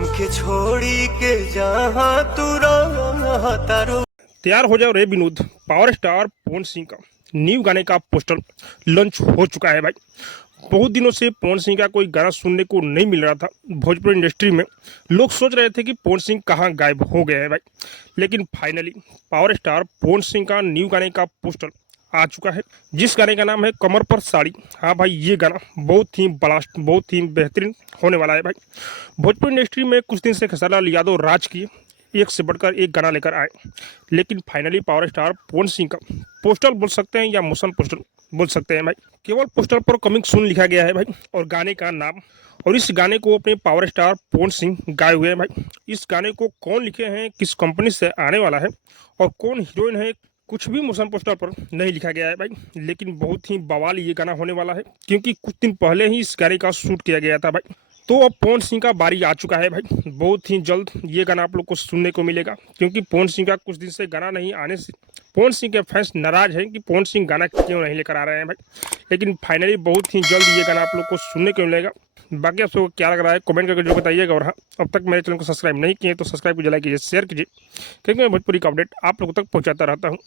हमके छोड़ी के जहाँ तू रहता रो। तैयार हो जाओ रे विनोद, पावर स्टार पवन सिंह का न्यू गाने का पोस्टर लॉन्च हो चुका है भाई। बहुत दिनों से पवन सिंह का कोई गाना सुनने को नहीं मिल रहा था भोजपुरी इंडस्ट्री में। लोग सोच रहे थे कि पवन सिंह कहाँ गायब हो गए हैं भाई, लेकिन finally power star Pawan Singh का न्यू गाने का पोस्टर आ चुका है, जिस गाने का नाम है कमर पर साड़ी। हाँ भाई, ये गाना बहुत ही ब्लास्ट, बहुत ही बेहतरीन होने वाला है भाई। भोजपुरी इंडस्ट्री में कुछ दिन से खेसारी लाल यादव राज किए, एक से बढ़कर एक गाना लेकर आए, लेकिन finally power star Pawan Singh का पोस्टर बोल सकते हैं या मोशन पोस्टर बोल सकते हैं भाई। केवल पोस्टर पर कमिंग सून लिखा गया है भाई, और गाने का नाम, और इस गाने को अपने पावर स्टार पवन सिंह गाए हुए हैं भाई। इस गाने को कौन लिखे हैं, किस कंपनी से आने वाला है और कौन हीरोइन है, कुछ भी मोशन पोस्टर पर नहीं लिखा गया है भाई। लेकिन बहुत ही बवाल ये गाना होने वाला है, क्योंकि कुछ दिन पहले ही इस गाने का शूट किया गया था भाई। तो अब पवन सिंह का बारी आ चुका है भाई। बहुत ही जल्द ये गाना आप लोग को सुनने को मिलेगा, क्योंकि पवन सिंह का कुछ दिन से गाना नहीं आने से पवन सिंह के फैंस नाराज हैं कि पवन सिंह गाना क्यों नहीं लेकर आ रहे हैं भाई। लेकिन फाइनली बहुत ही जल्द ये गाना आप लोग को सुनने को मिलेगा। बाकी आप सबको क्या लग रहा है कमेंट करके जो बताइएगा। और हाँ, अब तक मेरे चैनल को सब्सक्राइब नहीं किए तो सब्सक्राइब कीजिए, लाइक कीजिए, शेयर कीजिए, क्योंकि मैं भोजपुरी का अपडेट आप लोगों तक पहुँचाता रहता हूँ।